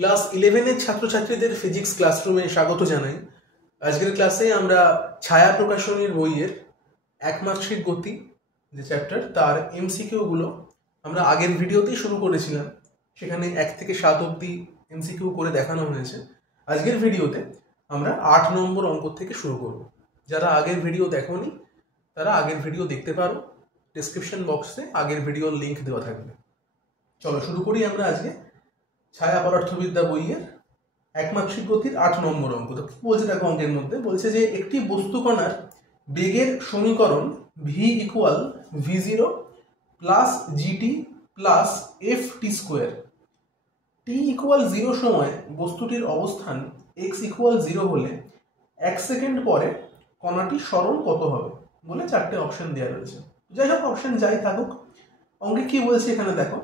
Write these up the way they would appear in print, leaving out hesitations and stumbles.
Class 11 এর ছাত্রছাত্রীদের physics ক্লাসরুমে স্বাগত জানাই। আজকের ক্লাসে আমরা ছায়া প্রকাশনীর বইয়ের একমাত্রিক গতি যে চ্যাপ্টার তার এমসিকিউ গুলো আমরা আগের ভিডিওতেই শুরু করেছিলাম। সেখানে 1 থেকে 7 অবধি এমসিকিউ করে দেখানো হয়েছে। আজকের ভিডিওতে আমরা 8 নম্বর অঙ্ক থেকে শুরু করব। যারা আগের ভিডিও দেখোনি তারা আগের ভিডিও দেখতে পারো, ডেসক্রিপশন বক্সে আগের ভিডিওর লিঙ্ক দেওয়া থাকবে। চলো শুরু করি আমরা আজকে ছায়া পদার্থবিদ্যা বইয়ের একমাত্রিক গতির 8 নম্বর অঙ্ক। তো কি বলছে দেখো অঙ্কের মধ্যে, বলছে যে একটি বস্তুকণার বেগের সমীকরণ v equal v0 plus GT plus F T square. T equal 0 সময় বস্তুটির অবস্থান x ইকুয়াল 0 হলে 1 সেকেন্ড পরে কণাটির সরণ কত হবে বলে 4টে অপশন দেওয়া রয়েছে। যাই হোক, অপশন যাই থাকুক, অঙ্কে কি বলছে এখানে দেখো,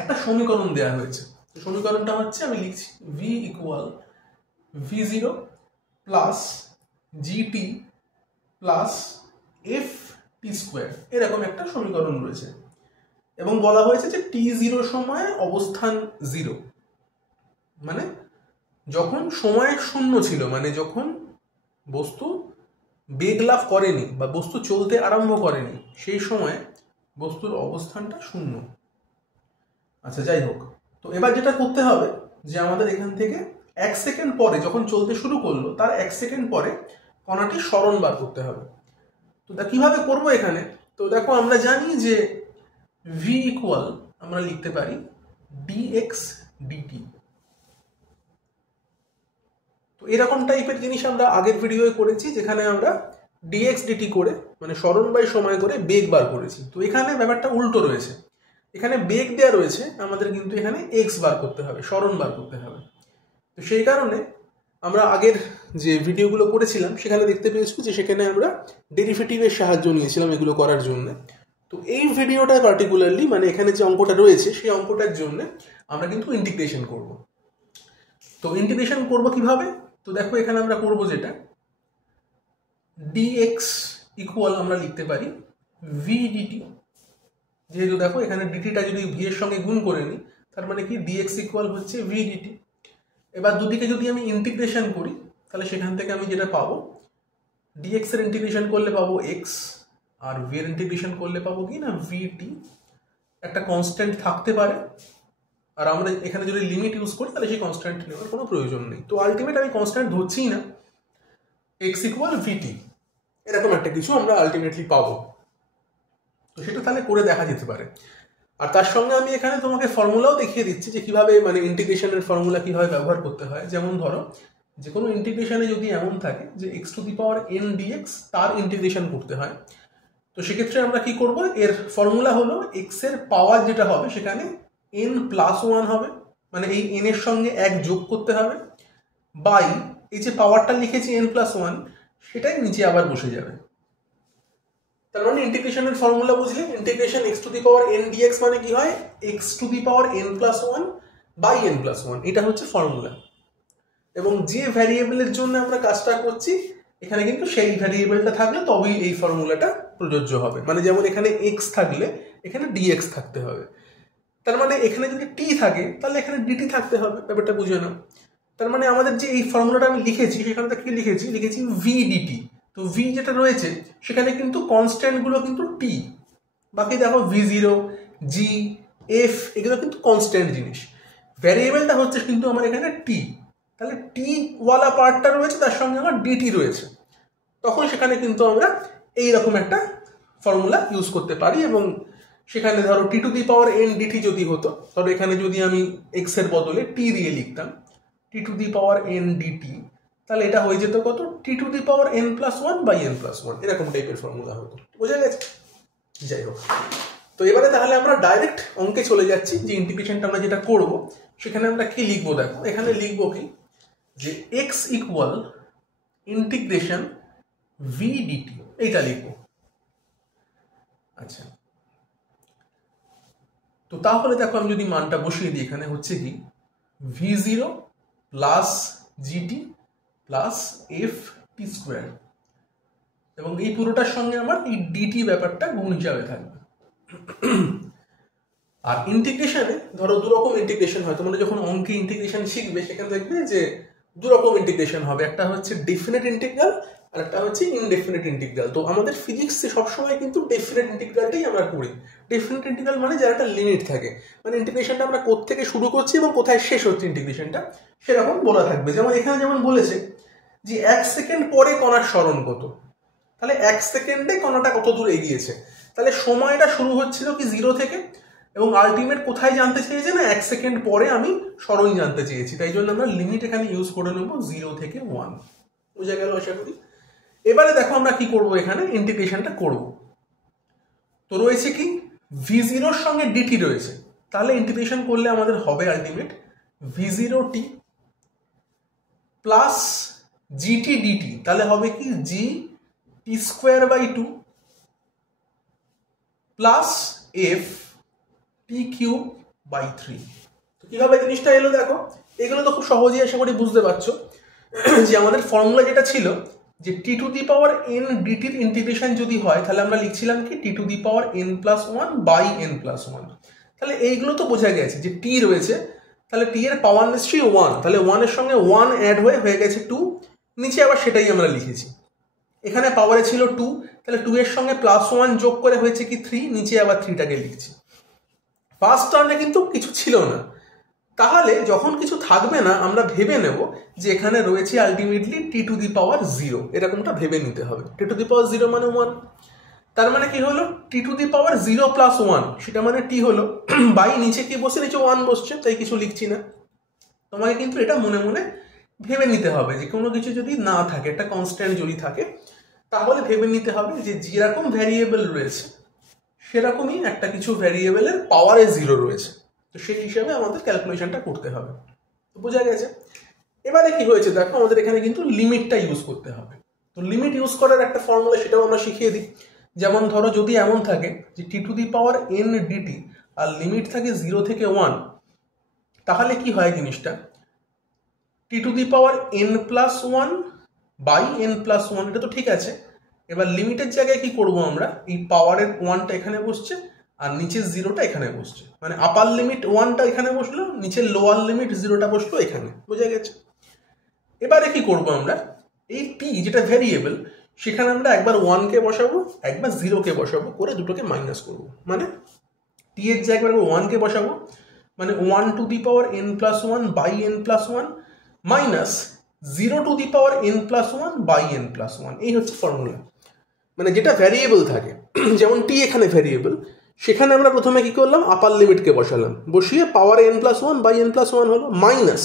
একটা সমীকরণ দেওয়া হয়েছে। সমীকরণটা হচ্ছে, আমি লিখছি v equal v0 plus GT plus F T square, এরকম একটা সমীকরণ রয়েছে। এবং বলা হয়েছে যে t0 সময়ে অবস্থান 0, মানে যখন সময় শূন্য ছিল, মানে যখন বস্তু বেগ লাভ করেনি বা বস্তু চলতে আরম্ভ করেনি, সেই সময় বস্তুর অবস্থানটা শূন্য। আচ্ছা, যাই হোক, তো এবার যেটা করতে হবে যে আমাদের এখান থেকে 1 সেকেন্ড পরে যখন চলতে শুরু করলো তার 1 সেকেন্ড পরে কণাটির সরণ বার করতে হবে। তো তা কিভাবে করব এখানে? তো দেখো, আমরা জানি যে v ইকুয়াল আমরা লিখতে পারি dx dt। তো এরকম টাইপের জিনিস আমরা আগের ভিডিওয়ে করেছি, যেখানে আমরা dx dt করে মানে সরণ বাই সময় করে বেগ বার করেছি। তো এখানে ব্যাপারটা উল্টো রয়েছে, এখানে বেগ দেওয়া রয়েছে, আমাদের কিন্তু এখানে এক্স বার করতে হবে, সরণ বার করতে হবে। তো সেই কারণে আমরা আগের যে ভিডিওগুলো করেছিলাম সেখানে দেখতে পেয়েছি যে সেখানে আমরা ডেরিভেটিভের সাহায্য নিয়েছিলাম এগুলো করার জন্য। তো এই ভিডিওটা পার্টিকুলারলি, মানে এখানে যে অঙ্কটা রয়েছে সেই অঙ্কটার জন্য আমরা কিন্তু ইন্টিগ্রেশন করব। তো ইন্টিগ্রেশন করব কিভাবে? তো দেখো, এখানে আমরা করব যেটা dx ইকুয়াল আমরা লিখতে পারি v dt। যেহেতু দেখো এখানে ডিটিটা যদি ভি এর সঙ্গে গুণ করে নিই, তার মানে কি dx ইকুয়াল হচ্ছে v dt। এবার দুদিকে যদি আমি ইন্টিগ্রেশন করি তাহলে সেখান থেকে আমি যেটা পাবো, dx এর ইন্টিগ্রেশন করলে পাবো x, আর v এর ইন্টিগ্রেশন করলে পাবো কি না vt। একটা কনস্ট্যান্ট থাকতে পারে, আর আমরা এখানে যদি লিমিট ইউজ করি তাহলে সেই কনস্ট্যান্ট নেওয়ার কোনো প্রয়োজন নেই। তো আলটিমেট আমি কনস্ট্যান্ট ধরছিই না, x ইকুয়াল vt, এরকম একটা কিছু আমরা আলটিমেটলি পাবো। তো সেটা তাহলে করে দেখা যেতে পারে। আর তার সঙ্গে আমি এখানে তোমাকে ফর্মুলাও দেখিয়ে দিচ্ছি যে কিভাবে, মানে ইন্টিগ্রেশনের ফর্মুলা কিভাবে ব্যবহার করতে হয়। যেমন ধরো, যে কোনো ইন্টিগ্রেশনে যদি এমন থাকে যে x to the power n dx তার ইন্টিগ্রেশন করতে হয়, তো সেক্ষেত্রে আমরা কি করব, এর ফর্মুলা হলো x এর পাওয়ার যেটা হবে সেখানে n প্লাস 1 হবে, মানে এই n এর সঙ্গে 1 যোগ করতে হবে, বাই এই যে পাওয়ারটা লিখেছি n প্লাস 1 সেটাই নিচে আবার বসে যাবে। তার মানে ইন্টিগ্রেশনের ফর্মুলা বুঝলে, integration x to the power n dx মানে কি হয়, x to the power n plus 1 by n plus 1, এটা হচ্ছে ফর্মুলা। এবং যে ভ্যারিয়েবলের জন্য আমরা কাজটা করছি এখানে কিন্তু সেই ভ্যারিয়েবলটা থাকলে তবেই এই ফর্মুলাটা প্রযোজ্য হবে। মানে যেমন এখানে x থাকলে এখানে dx থাকতে হবে, তার মানে এখানে যদি t থাকে তাহলে এখানে dt থাকতে হবে। ব্যাপারটা বুঝে নাও। তার মানে আমাদের যে এই ফর্মুলাটা আমি লিখেছি সেখানে কি লিখেছি v dt। তো v যেটা রয়েছে সেখানে কিন্তু কনস্ট্যান্ট গুলো কিন্তু t, বাকি দেখো v0 g f এগুলো কিন্তু কনস্ট্যান্ট জিনিস। ভ্যারিয়েবলটা হচ্ছে কিন্তু আমার এখানে t, তাহলে t ওয়ালা পার্টটা রয়েছে, তার সঙ্গে আমার dt রয়েছে। তখন সেখানে কিন্তু আমরা এইরকম একটা ফর্মুলা ইউজ করতে পারি। এবং সেখানে ধরো t to the power n dt যদি হতো, ধরো এখানে যদি আমি x এর বদলে t দিয়ে লিখতাম t to the power n dt, তাহলে এটা হয়ে যেত কত, t to the power n plus 1 by n plus 1, এরকম টাইপের ফর্মুলা হতো। বোঝা গেছে? যাই হোক, তো এবারে তাহলে আমরা ডাইরেক্ট অঙ্কে চলে যাচ্ছি। যে ইন্টিগ্রেশনটা আমরা যেটা করব সেখানে আমরা কি লিখবো, দেখো এখানে লিখবো কি, যে x equal integration v dt, এইটা লিখবো। আচ্ছা, তো তাহলে দেখো আমি যদি মানটা বসিয়ে দিই, এখানে হচ্ছে কি v0 plus gt plus F T square, এবং এই পুরোটার সঙ্গে আমার এই dt ব্যাপারটা গুণ হিসাবে থাকবে। আর ইন্টিগ্রেশনে ধরো দুরকম ইন্টিগ্রেশন হয়, তোমরা যখন অঙ্কে ইন্টিগ্রেশন শিখবে সেখানে দেখবে যে দুরকম ইন্টিগ্রেশন হবে, একটা হচ্ছে ডেফিনেট ইন্টিগ্রাল আর একটা হচ্ছে ইনডেফিনেট ইন্টিগ্রাল। তো আমাদের ফিজিক্সে সবসময় কিন্তু ডেফিনেট ইন্টিগ্রালটাই আমরা করি। ডেফিনেট ইন্টিগ্রাল মানে যার একটা লিমিট থাকে, মানে ইন্টিগ্রেশনটা আমরা কোত্থেকে শুরু করছি এবং কোথায় শেষ হচ্ছে ইন্টিগ্রেশনটা সেরকম বলা থাকবে। যেমন এখানে যেমন বলেছে যে 1 সেকেন্ড পরে কণার সরণ কত, তাহলে 1 সেকেন্ডে কণাটা কত দূর এগিয়েছে, তাহলে সময়টা শুরু হচ্ছিল কি 0 থেকে এবং আলটিমেট কোথায় জানতে চেয়েছে না 1 সেকেন্ড পরে আমি সরণ জানতে চেয়েছি, তাই জন্য আমরা লিমিট এখানে ইউজ করে নেব 0 থেকে 1। বুঝা গেল আশা করি। এবারে দেখো আমরা কি করব, এখানে ইন্টিগ্রেশনটা করব। তো রয়েছে কি v0 এর সঙ্গে dt রয়েছে, তাহলে ইন্টিগ্রেশন করলে আমাদের হবে ultimate v0t plus gt dt, তাহলে হবে কি gt²/2 প্লাস f t³/3। তো কিভাবে জিনিসটা এলো দেখো, এগুলো তো খুব সহজেই আশা করি বুঝতে পারছো যে আমাদের ফর্মুলা যেটা ছিল যে t⁴n dt এর ইন্টিগ্রেশন যদি হয় তাহলে আমরা লিখছিলাম কি t⁴n+1/n+1। তাহলে এইগুলো তো বোঝা গেছে যে t রয়েছে, তাহলে t এর পাওয়ার নিশ্চয়ই 1, তাহলে 1 এর সঙ্গে 1 অ্যাড হয়ে গেছে 2, নিচে আবার সেটাই আমরা লিখেছি। এখানে পাওয়ারে ছিল 2, তাহলে 2 এর সঙ্গে +1 যোগ করে হয়েছে কি 3, নিচে আবার 3টাকে লিখছি। ফার্স্ট টার্মে কিন্তু কিছু ছিল না, তাহলে যখন কিছু থাকবে না আমরা ভেবে নেব যে এখানে রয়েছে আলটিমেটলি t⁴0, এরকমটা ভেবে নিতে হবে। t⁴0 মানে 1, তার মানে কি হলো t⁴0+1, সেটা মানে t হলো বাই নিচে কি বসে, নিচে 1 বসছে, তাই কিছু লিখছি না। তোমাকে কিন্তু এটা মনে মনে ভেবে নিতে হবে যে কোনো কিছু যদি না থাকে, একটা কনস্ট্যান্ট যদি থাকে, তাহলে ভেবে নিতে হবে যে যেরকম ভ্যারিয়েবল রয়েছে সেরকমই একটা কিছু ভ্যারিয়েবলের পাওয়ারে 0 রয়েছে, তো সেই হিসাবে আমাদের ক্যালকুলেশনটা করতে হবে। তো বোঝা গেছে। এবারে কি হয়েছে দেখো, আমাদের এখানে কিন্তু লিমিটটা ইউজ করতে হবে। তো লিমিট ইউজ করার একটা ফর্মুলা সেটাও আমরা শিখিয়ে দিই। যেমন ধরো যদি এমন থাকে যে t⁴n dt আর লিমিট থাকে 0 থেকে 1, তাহলে কি হয় জিনিসটা t⁴n+1/n+1, এটা তো ঠিক আছে। এবার লিমিটের জায়গায় কি করব আমরা, এই পাওয়ারের 1টা এখানে বসছে আর নিচের 0টা এখানে বসছে, মানে আপার লিমিট 1টা এখানে বসলো, নিচের লোয়ার লিমিট 0টা বসলো এখানে। বোঝা গেছে। এবারে কি করব আমরা, এই t যেটা ভ্যারিয়েবল সেখানে আমরা একবার 1কে বসাবো একবার 0কে বসাবো, করে দুটোকে মাইনাস করব। মানে t এর জায়গায় 1কে বসাবো, মানে 1n+1/n+1 মাইনাস 0n+1/n+1, এই হচ্ছে ফর্মুলা। মানে যেটা ভ্যারিয়েবল থাকে, যেমন t এখানে ভ্যারিয়েবল, সেখানে আমরা প্রথমে কি করলাম, আপার লিমিটকে বসালাম, বসিয়ে পাওয়ার n+1/n+1 হলো, মাইনাস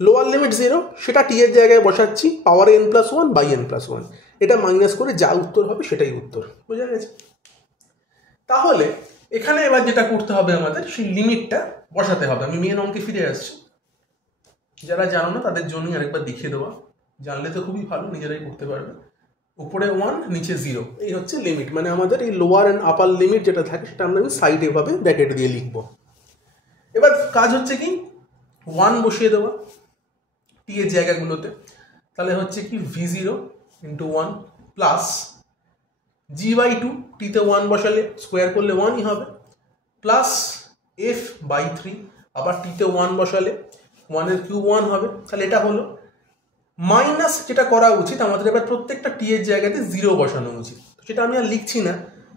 লোয়ার লিমিট 0, সেটা t এর জায়গায় বসাচ্ছি, পাওয়ার n+1/n+1, এটা মাইনাস করে যা উত্তর হবে সেটাই উত্তর। বোঝা গেছে। তাহলে এখানে এবার যেটা করতে হবে আমাদের, সেই লিমিটটা বসাতে হবে। আমি মেন অঙ্কে ফিরে আসছি, যারা জানো না তাদের জন্যই আরেকবার দেখিয়ে দেওয়া, জানলে তো খুবই ভালো, নিজেরাই করতে পারবে। উপরে 1 নিচে 0, এই হচ্ছে লিমিট। মানে আমাদের এই লোয়ার অ্যান্ড আপার লিমিট যেটা থাকে সেটা আমরা সাইডে এভাবে ব্র্যাকেট দিয়ে লিখব। এবার কাজ হচ্ছে কি 1 বসিয়ে দেওয়া টি এর জায়গাগুলোতে, তাহলে হচ্ছে কি v0 × 1 প্লাস g/2, টিতে 1 বসালে স্কোয়ার করলে 1ই হবে, প্লাস f/3, আবার টিতে 1 বসালে 1 কিউব 1 হবে, তাহলে এটা হলো। মাইনাস যেটা করা উচিত আমাদের এবার প্রত্যেকটা টি এর জায়গাতে 0 বসানো উচিত, সেটা আমি আর লিখছি না,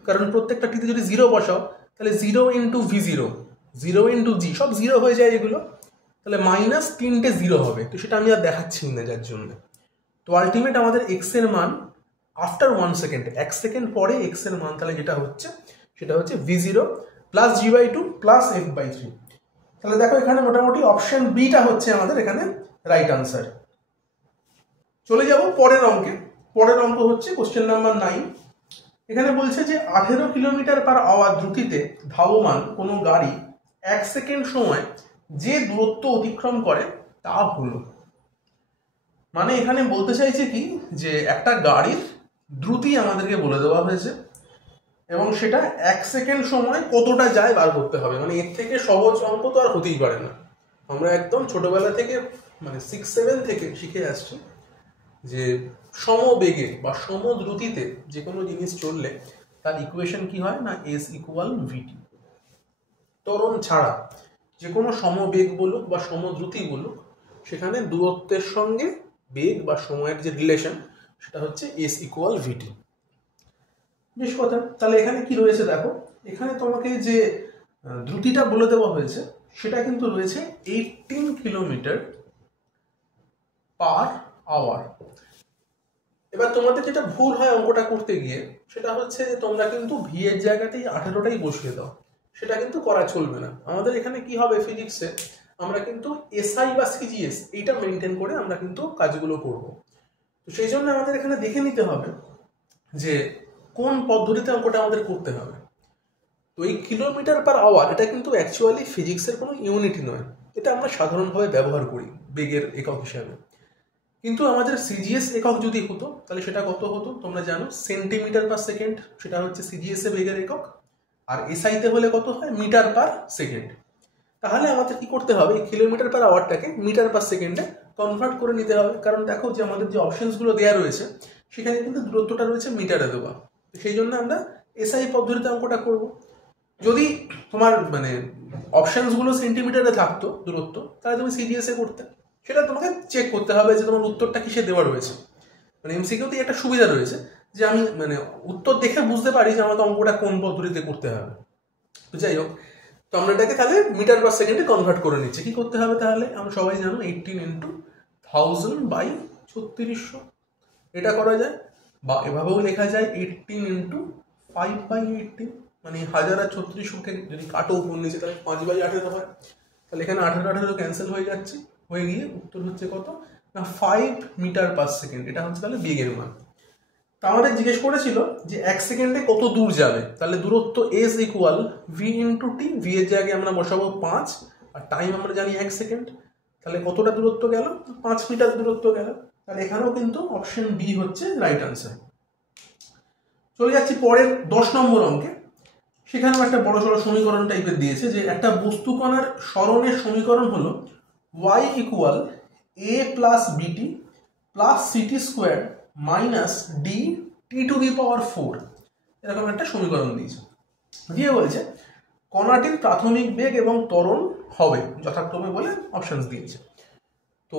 কারণ প্রত্যেকটা টিতে যদি 0 বসাও তাহলে 0 × v0, 0 × g, সব 0 হয়ে যায় এগুলো, তাহলে মাইনাস 3টে 0 হবে, তো সেটা আমি আর দেখাচ্ছি না যার জন্য। তো আলটিমেট আমাদের x এর মান আফটার 1 সেকেন্ড, 1 সেকেন্ড পরে x এর মান তাহলে যেটা হচ্ছে সেটা হচ্ছে v0 plus g/2 plus f/3। তাহলে দেখো এখানে মোটামুটি অপশন বিটা হচ্ছে আমাদের এখানে রাইট আনসার। চলে যাব পরের অঙ্কে। পরের অঙ্ক হচ্ছে কোশ্চেন নাম্বার 9। এখানে বলছে যে 18 কিলোমিটার/আওয়ার দ্রুতিতে ধাবমান কোনো গাড়ি 1 সেকেন্ড সময় যে দূরত্ব অতিক্রম করে তা হলো। মানে এখানে বলতে চাইছে কি যে একটা গাড়ির দ্রুতি আমাদেরকে বলে দেওয়া হয়েছে এবং সেটা 1 সেকেন্ড সময় কতটা যায় বার করতে হবে। মানে এর থেকে সহজ অঙ্ক তো আর হতেই পারে না। আমরা একদম ছোটবেলা থেকে মানে 6-7 থেকে শিখে আসছি যে সমবেগে বা সমদ্রুতিতে যে কোনো জিনিস চললে তার ইকুয়েশন কি হয় না s = vt। তো ত্বরণ ছাড়া যে কোনো সমবেগ বলুক বা সমদ্রুতি বলুক, সেখানে দূরত্বের সঙ্গে বেগ বা সময়ের যে রিলেশন সেটা হচ্ছে এস ইকুয়াল ভিটি। বেশ কথা। তাহলে এখানে কি রয়েছে দেখো, এখানে তোমাকে যে দ্রুতিটা বলে দেওয়া হয়েছে সেটা কিন্তু রয়েছে 18 কিলোমিটার পার আওয়ার। এবার তোমাদের যেটা ভুল হয় অঙ্কটা করতে গিয়ে সেটা হচ্ছে যে তোমরা কিন্তু ভি এর জায়গাতেই 18টাই বসিয়ে দাও, সেটা কিন্তু করা চলবে না। আমাদের এখানে কি হবে ফিজিক্সে, আমরা কিন্তু এসআই বা সিজিএস এইটা মেনটেন করে আমরা কিন্তু কাজগুলো করব। তো সেই জন্য আমাদের এখানে দেখে নিতে হবে যে কোন পদ্ধতিতে অঙ্কটা আমাদের করতে হবে। তো এই কিলোমিটার পার আওয়ার এটা কিন্তু অ্যাকচুয়ালি ফিজিক্সের কোনো ইউনিটি নয়, এটা আমরা সাধারণভাবে ব্যবহার করি বেগের একক হিসাবে। কিন্তু আমাদের সিজিএস একক যদি হতো তাহলে সেটা কত হতো তোমরা জানো, সেন্টিমিটার পার সেকেন্ড, সেটা হচ্ছে সিজিএস এ বেগের একক। আর এসআইতে হলে কত হয়, মিটার পার সেকেন্ড। তাহলে আমাদের কি করতে হবে, এই কিলোমিটার পার আওয়ারটাকে মিটার পার সেকেন্ডে কনভার্ট করে নিতে হবে। কারণ দেখো যে আমাদের যে অপশনসগুলো দেওয়া রয়েছে সেখানে কিন্তু দূরত্বটা রয়েছে মিটারে দেওয়া, সেই জন্য আমরা এসআই পদ্ধতিতে অঙ্কটা করব। যদি তোমার মানে অপশনসগুলো সেন্টিমিটারে থাকতো দূরত্ব, তাহলে তুমি সিজিএস এ করতে। সেটা তোমাকে চেক করতে হবে যে তোমার উত্তরটা কিসে দেওয়া রয়েছে। মানে এমসিকিউতে একটা সুবিধা রয়েছে যে আমি মানে উত্তর দেখে বুঝতে পারি যে আমাকে অঙ্কটা কোন পদ্ধতিতে করতে হবে। তো যাই হোক, তো আমরা এটাকে তাহলে মিটার পার সেকেন্ডে কনভার্ট করে নিচ্ছি। কি করতে হবে তাহলে, আমরা সবাই জানো 18 ইন্টু 1000/3600 এটা করা যায়, বা এভাবেও লেখা যায় 18 ইন্টু 5/18, মানে 1000 আর 3600কে যদি কাটো উপর নিচে তাহলে 5/18 হয়। তাহলে এখানে 18 ক্যান্সেল হয়ে যাচ্ছে, হয়ে গিয়ে উত্তর হচ্ছে কত না 5 মিটার পার সেকেন্ড। এটা হচ্ছে তাহলে বেগের মান। তা আমাদের জিজ্ঞেস করেছিল যে 1 সেকেন্ডে কত দূর যাবে, তাহলে দূরত্ব S equal V into T. V এর জায়গায় আমরা বসাবো 5, আর টাইম আমরা জানি 1 সেকেন্ড। তাহলে কতটা দূরত্ব গেল, 5 মিটার দূরত্ব গেল। তাহলে এখানেও কিন্তু অপশন বি হচ্ছে রাইট আনসার। চলে যাচ্ছি পরের 10 নম্বর অঙ্কে। সেখানেও একটা বড় সড়ো সমীকরণ টাইপের দিয়েছে যে একটা বস্তুকণার সরণের সমীকরণ হলো y equal a plus BT plus CT square minus D T to the power 4, এরকম একটা সমীকরণ দিয়েছে। দিয়ে বলছে কণাটির প্রাথমিক বেগ এবং ত্বরণ হবে যথাক্রমে বলে অপশনস দিয়েছে। তো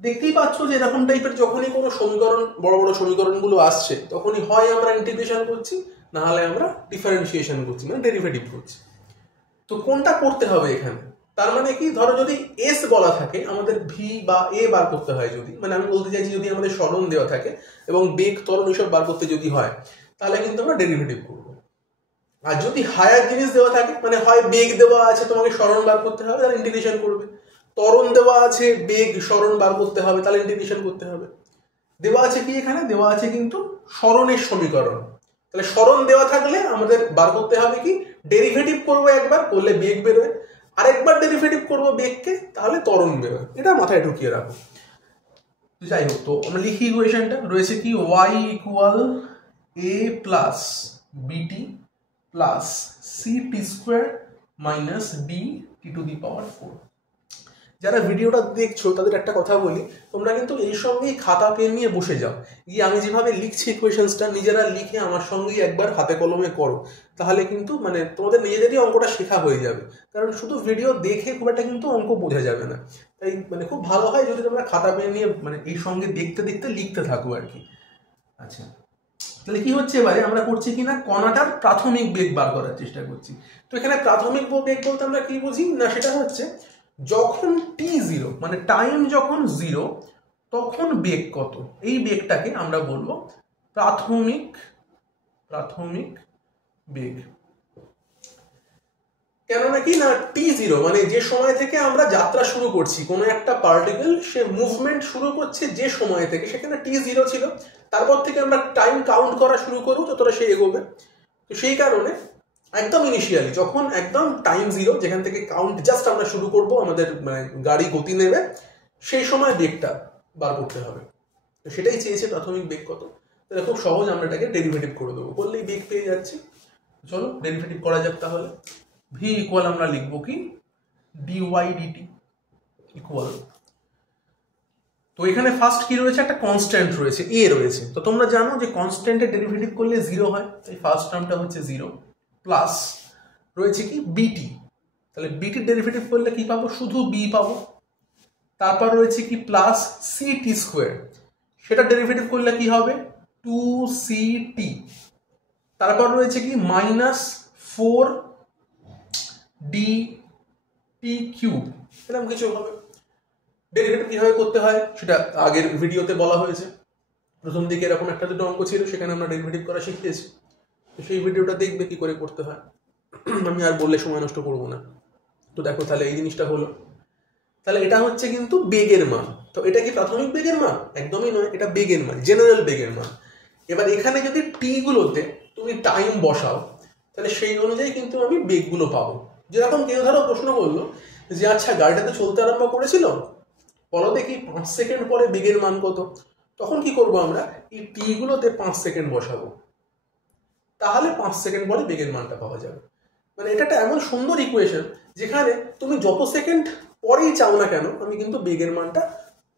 দেখতেই পাচ্ছ যে এরকম টাইপের যখনই কোনো সমীকরণ, বড় বড় সমীকরণগুলো আসছে, তখনই হয় আমরা ইন্টিগ্রেশন করছি, না হলে আমরা ডিফারেন্সিয়েশন করছি, মানে ডেরিভেটিভ করছি। তো কোনটা করতে হবে এখানে, তার মানে কি, ধরো যদি এস বলা থাকে আমাদের ভি বা এ বার করতে হয়, যদি মানে আমি বলতে চাইছি যদি আমাদের সরণ দেওয়া থাকে এবং বেগ ত্বরণ এসব বার করতে যদি হয়, তাহলে কিন্তু আমরা ডেরিভেটিভ করব। আর যদি হায়ার জিনিস দেওয়া থাকে, মানে হয় বেগ দেওয়া আছে তোমাকে সরণ বার করতে হবে, তাহলে ইন্টিগ্রেশন করবে। ত্বরণ দেওয়া আছে, বেগ সরণ বার করতে হবে, তাহলে ইন্টিগ্রেশন করতে হবে। দেওয়া আছে কি, এখানে দেওয়া আছে কিন্তু সরণের সমীকরণ। তাহলে সরণ দেওয়া থাকলে আমাদের বার করতে হবে কি, ডেরিভেটিভ করবো, একবার করলে বেগ বেরোয়, আরেকবার ডেরিভেটিভ করবো বেগকে, তাহলে ত্বরণ বেরোয়। এটা মাথায় ঢুকিয়ে রাখো। যাই হোক, তো আমরা লিখি ইকুয়েশনটা রয়েছে কি, y equal a plus BT plus CT square minus D T to the power 4। যারা ভিডিওটা দেখছো তাদের একটা কথা বলি, তোমরা কিন্তু এই সঙ্গেই খাতা পেন নিয়ে বসে যাও, গিয়ে আমি যেভাবে লিখছি ইকুয়েশনসটা নিজেরা লিখে আমার সঙ্গেই একবার হাতে কলমে করো, তাহলে কিন্তু মানে তোমাদের নিজেদেরই অঙ্কটা শেখা হয়ে যাবে। কারণ শুধু ভিডিও দেখে খুব একটা কিন্তু অঙ্ক বোঝা যাবে না, তাই মানে খুব ভালো হয় যদি তোমরা খাতা পেন নিয়ে মানে এই সঙ্গে দেখতে দেখতে লিখতে থাকো আর কি। আচ্ছা, তাহলে কি হচ্ছে, এবারে আমরা করছি কিনা কণাটার প্রাথমিক বেগ বার করার চেষ্টা করছি। তো এখানে প্রাথমিক বেগ বলতে আমরা কি বুঝি না, সেটা হচ্ছে যখন টি 0 মানে টাইম যখন 0 তখন বেগ কত, এই বেগটাকে আমরা বলবো প্রাথমিক বেগ। কেন নাকি না টি 0 মানে যে সময় থেকে আমরা যাত্রা শুরু করছি, কোনো একটা পার্টিকেল সে মুভমেন্ট শুরু করছে যে সময় থেকে, সেখানে টি 0 ছিল, তারপর থেকে আমরা টাইম কাউন্ট করা শুরু করবো যতটা সে এগোবে। তো সেই কারণে একদম ইনিশিয়ালি যখন একদম টাইম 0 যেখান থেকে কাউন্ট জাস্ট আমরা শুরু করব, আমাদের মানে গাড়ি গতি নেবে, সেই সময় বেগটা বার করতে হবে। তো সেটাই চেয়েছে প্রাথমিক বেগ কত। তাহলে খুব সহজ, আমরা এটাকে ডেরিভেটিভ করে দেবো, করলেই বেগ পেয়ে যাচ্ছি। চলো ডেরিভেটিভ করা যাক তাহলে। ভি ইকুয়াল আমরা লিখবো কি, ডিওয়াই ডিটি ইকুয়াল, তো এখানে ফার্স্ট কি রয়েছে, একটা কনস্ট্যান্ট রয়েছে, এ রয়েছে। তো তোমরা জানো যে কনস্ট্যান্টের ডেরিভেটিভ করলে 0 হয়, তাই ফার্স্ট টার্মটা হচ্ছে 0 প্লাস রয়েছে কি বিটি, তাহলে বিটির ডেরিভেটিভ করলে কি পাবো, শুধু বি পাবো। তারপর রয়েছে কি প্লাস সি টি স্কোয়ার, সেটা ডেরিভেটিভ করলে কি হবে 2ct। তারপর রয়েছে কি মাইনাস 4dt কিউব, এরকম কিছু হবে। ডেরিভেটিভ কিভাবে করতে হয় সেটা আগের ভিডিওতে বলা হয়েছে। প্রথম দিকে এরকম একটা দুটো অঙ্ক ছিল, সেখানে আমরা ডেরিভেটিভ করা শিখিয়েছি। তো সেই ভিডিওটা দেখবে কি করে করতে হয়, আমি আর বললে সময় নষ্ট করবো না। তো দেখো তাহলে এই জিনিসটা হলো, তাহলে এটা হচ্ছে কিন্তু বেগের মান। তো এটা কি প্রাথমিক বেগের মান? একদমই নয়, এটা বেগের মান, জেনারেল বেগের মান। এবার এখানে যদি টি গুলোতে তুমি টাইম বসাও, তাহলে সেই অনুযায়ী কিন্তু আমি বেগগুলো পাবো। যেরকম কেউ ধরো প্রশ্ন করলো যে আচ্ছা গাড়িটা তো চলতে আরম্ভ করেছিল, বলো দেখি 5 সেকেন্ড পরে বেগের মান কত। তখন কি করবো আমরা, এই টি গুলোতে 5 সেকেন্ড বসাবো, তাহলে 5 সেকেন্ড পরে বেগের মানটা পাওয়া যাবে। মানে এটা একটা এমন সুন্দর ইকুয়েশন যেখানে তুমি যত সেকেন্ড পরেই চাও না কেন, আমি কিন্তু বেগের মানটা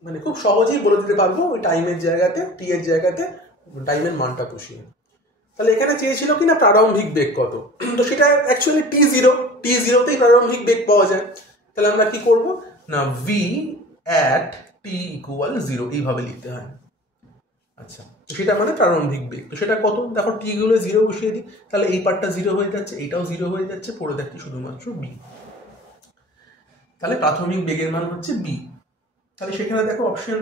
মানে খুব সহজেই বলে দিতে পারবো ওই টাইমের জায়গাতে, টি এর জায়গাতে টাইমের মানটা বসিয়ে। তাহলে এখানে চেয়েছিল কি না প্রারম্ভিক বেগ কত, তো সেটা অ্যাকচুয়ালি টি0তেই প্রারম্ভিক বেগ পাওয়া যায়। তাহলে আমরা কি করব না ভি অ্যাট টি ইকুয়াল 0 এইভাবে লিখতে হয়। আচ্ছা, তো সেটা মানে প্রারম্ভিক বেগ। তো সেটা কত, দেখো টি গুলো 0 বসিয়ে দিই, তাহলে এই পার্টটা 0 হয়ে যাচ্ছে, এইটাও 0 হয়ে যাচ্ছে, পড়ে থাকছে শুধুমাত্র বি। তাহলে প্রাথমিক বেগের মান হচ্ছে বি। তাহলে সেখানে দেখো অপশন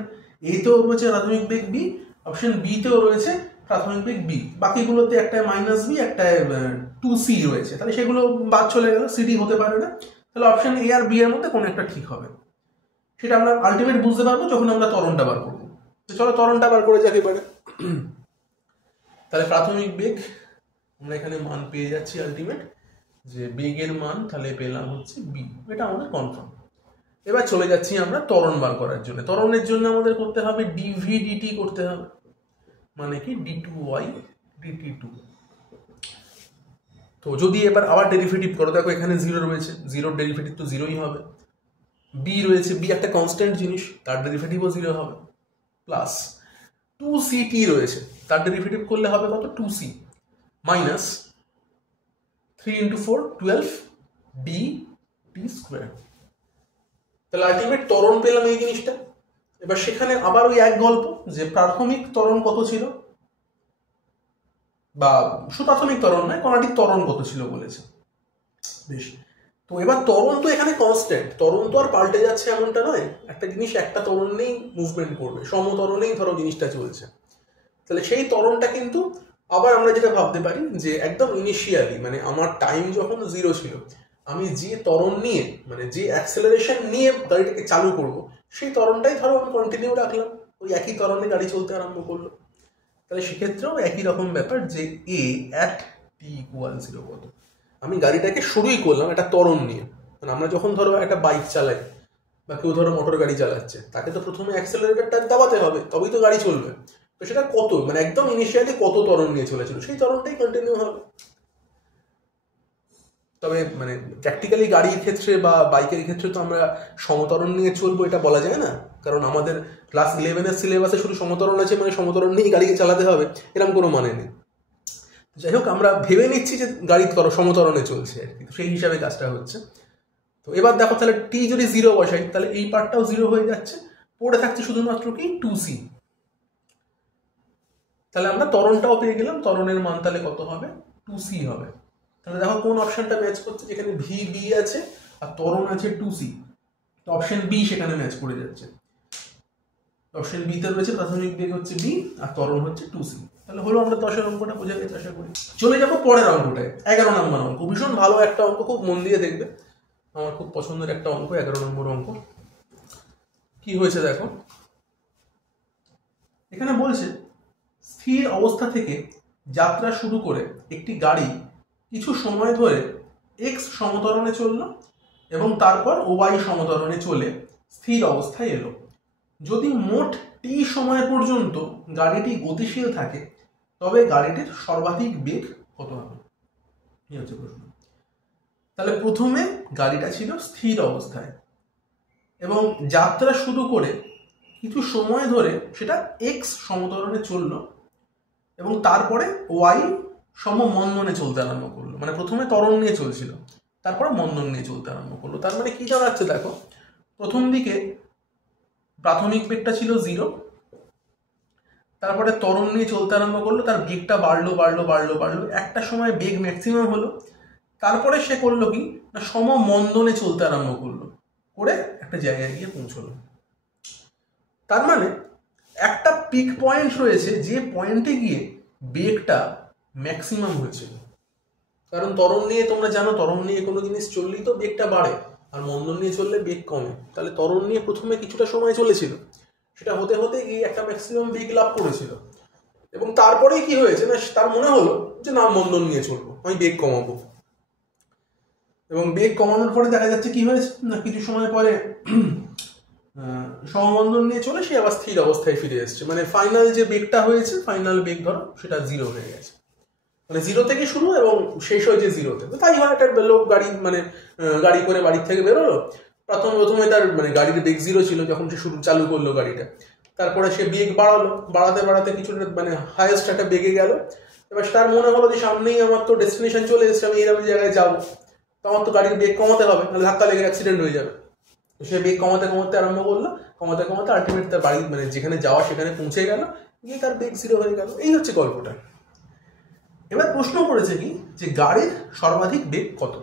এ তেও রয়েছে প্রাথমিক বেগ বি, অপশন বি তেও রয়েছে প্রাথমিক বেগ বি, বাকিগুলোতে একটায় মাইনাস বি, একটায় 2c রয়েছে, তাহলে সেগুলো বাদ চলে গেল, সিডি হতে পারে না। তাহলে অপশন এ আর বি এর মধ্যে কোনো একটা ঠিক হবে। সেটা আমরা আলটিমেট বুঝতে পারবো যখন আমরা ত্বরণটা বার করবো। তো চলো ত্বরণটা বার করে যাক এবারে। তাহলে প্রাথমিক বেগ আমরা এখানে মান পেয়ে যাচ্ছি আলটিমেট, যে বেগের মান তাহলে পেলাম হচ্ছে বি, এটা আমাদের কনফার্ম। এবার চলে যাচ্ছি আমরা ত্বরণ বার করার জন্য। ত্বরণের জন্য আমাদের করতে হবে ডিভি ডিটি করতে হবে, মানে কি d2y dt2। তো যদি এবার আবার ডেরিভেটিভ করো, দেখো এখানে 0 রয়েছে, 0 ডেরিভেটিভ তো 0ই হবে। বি রয়েছে, বি একটা কনস্ট্যান্ট জিনিস, তার ডেরিভেটিভও 0 হবে। প্লাস 2ct রয়েছে, তার ডেরিভেটিভ করলে হবে কত 2c, মাইনাস 3 × 4 12 dt স্কোয়ার। তাহলে আলটিমেট ত্বরণ পেলাম এই জিনিসটা। এবার সেখানে আবার ওই এক গল্প, যে প্রাথমিক ত্বরণ কত ছিল, বা সুপ্রাথমিক ত্বরণ নয়, কণাটির ত্বরণ কত ছিল বলেছে। বেশ, তো এবার ত্বরণ তো এখানে কনস্ট্যান্ট, ত্বরণ তো আর পাল্টে যাচ্ছে এমনটা নয়, একটা জিনিস একটা ত্বরণেই মুভমেন্ট করবে, সমত্বরণেই ধরো জিনিসটা চলছে। তাহলে সেই ত্বরণটা কিন্তু আবার আমরা যেটা ভাবতে পারি যে একদম ইনিশিয়ালি, মানে আমার টাইম যখন 0 ছিল, আমি যে ত্বরণ নিয়ে, মানে যে অ্যাক্সেলারেশন নিয়ে গাড়িটাকে চালু করব, সেই ত্বরণটাই ধরো আমি কন্টিনিউ রাখলাম, ওই একই ত্বরণে গাড়ি চলতে আরম্ভ করলো। তাহলে সেক্ষেত্রেও একই রকম ব্যাপার, যে এ অ্যাট টি ইকুয়াল 0 কত, আমি গাড়িটাকে শুরুই করলাম একটা ত্বরণ নিয়ে। মানে আমরা যখন ধরো একটা বাইক চালাই, বা কেউ ধরো মোটর গাড়ি চালাচ্ছে, তাকে তো প্রথমে অ্যাক্সেলারেটরটা দাবাতে হবে, তবেই তো গাড়ি চলবে। তো সেটা কত, মানে একদম ইনিশিয়ালি কত ত্বরণ নিয়ে চলেছিল, সেই ত্বরণটাই কন্টিনিউ হবে। তবে মানে প্র্যাকটিক্যালি গাড়ির ক্ষেত্রে বা বাইকের ক্ষেত্রে তো আমরা সমত্বরণ নিয়ে চলবো এটা বলা যায় না, কারণ আমাদের ক্লাস 11-এর সিলেবাসে শুধু সমত্বরণ আছে, মানে সমত্বরণ নিয়েই গাড়িকে চালাতে হবে এরকম কোনো মানে নেই। যাই হোক, আমরা ভেবে নিচ্ছি যে গাড়ি সমত্বরণে চলছে আর কি, সেই হিসাবে কাজটা হচ্ছে। তো এবার দেখো তাহলে টি যদি 0 বসাই, তাহলে এই পার্টটাও 0 হয়ে যাচ্ছে, পড়ে থাকছে শুধুমাত্র কি 2c। তাহলে আমরা ত্বরণটাও পেয়ে গেলাম, ত্বরণের মান তাহলে কত হবে 2c হবে। তাহলে দেখো কোন অপশনটা ম্যাচ করছে, যেখানে ভি বি আছে আর ত্বরণ আছে 2c, তো অপশন বি সেখানে ম্যাচ করে যাচ্ছে। অপশন বি তে রয়েছে প্রাথমিক বেগ হচ্ছে বি আর ত্বরণ হচ্ছে 2c। তাহলে হলো আমরা 10-এর অঙ্কটা বোঝা গেছে আশা করি। চলে যাবো পরের অঙ্কটায়, 11 নম্বর অঙ্ক। ভীষণ ভালো একটা অঙ্ক, খুব মন দিয়ে দেখবে, আমার খুব পছন্দের একটা অঙ্ক, 11 নম্বর অঙ্ক। কি হয়েছে দেখো, এখানে বলছে স্থির অবস্থা থেকে যাত্রা শুরু করে একটি গাড়ি কিছু সময় ধরে এক্স সমতরণে চলল এবং তারপর ওয়াই সমতরণে চলে স্থির অবস্থায় এলো। যদি মোট টি সময় পর্যন্ত গাড়িটি গতিশীল থাকে, তবে গাড়িটির সর্বাধিক বেগ কত হবে, এই হচ্ছে প্রশ্ন। তাহলে প্রথমে গাড়িটা ছিল স্থির অবস্থায় এবং যাত্রা শুরু করে কিছু সময় ধরে সেটা এক্স সমতরণে চললো এবং তারপরে ওয়াই সমমন্দনে চলতে আরম্ভ করলো। মানে প্রথমে ত্বরণ নিয়ে চলছিল, তারপরে মন্দন নিয়ে চলতে আরম্ভ করলো। তার মানে কি জানাচ্ছে দেখো, প্রথম দিকে প্রাথমিক বেগটা ছিল 0, তারপরে ত্বরণ নিয়ে চলতে আরম্ভ করলো, তার বেগটা বাড়লো বাড়লো বাড়লো বাড়লো, একটা সময় বেগ ম্যাক্সিমাম হলো, তারপরে সে করলো কি না সমমন্দনে চলতে আরম্ভ করলো, করে একটা জায়গায় গিয়ে পৌঁছলো। তার মানে একটা পিক পয়েন্ট রয়েছে যে পয়েন্টে গিয়ে বেগটা ম্যাক্সিমাম হয়েছিল। কারণ ত্বরণ নিয়ে তোমরা জানো, ত্বরণ নিয়ে কোনো জিনিস চললেই তো বেগটা বাড়ে, আর মন্দন নিয়ে চললে বেগ কমে। তাহলে ত্বরণ নিয়ে প্রথমে কিছুটা সময় চলেছিল, সেটা হতে হতে গিয়ে একটা ম্যাক্সিমাম বেগ লাভ করেছিল, এবং তারপরেই কি হয়েছে না তার মনে হলো যে না মন্দন নিয়ে চলবো, আমি বেগ কমাবো। এবং বেগ কমানোর পরে দেখা যাচ্ছে কি হয়েছে না কিছু সময় পরে সমমন্দন নিয়ে চলে সে আবার স্থির অবস্থায় ফিরে এসছে। মানে ফাইনাল যে বেগটা হয়েছে, ফাইনাল বেগ ধরো সেটা 0 হয়ে গেছে, মানে 0 থেকে শুরু এবং শেষ হয়েছে 0-তে। তাই হয় একটা লোক গাড়ি মানে গাড়ি করে বাড়ির থেকে বেরোলো, প্রথমে তার মানে গাড়ির বেগ 0 ছিল, যখন সে শুরু চালু করলো গাড়িটা, তারপরে সে বেগ বাড়ালো, বাড়াতে বাড়াতে কিছুটা মানে হাইয়েস্ট একটা বেগে গেল। এবার তার মনে হলো যে সামনেই আমার তো ডেস্টিনেশন চলে এসছে, আমি এরকম জায়গায় যাবো, তো আমার তো গাড়ির বেগ কমাতে হবে, নাহলে ধাক্কা লেগে অ্যাক্সিডেন্ট হয়ে যাবে। সে বেগ কমাতে কমাতে আরম্ভ করলো, কমাতে কমাতে আলটিমেট তার বাড়ি মানে যেখানে যাওয়া সেখানে পৌঁছে গেল, গিয়ে তার বেগ 0 হয়ে গেল। এই হচ্ছে গল্পটা। এবার প্রশ্ন করেছে কি যে গাড়ির সর্বাধিক বেগ কত,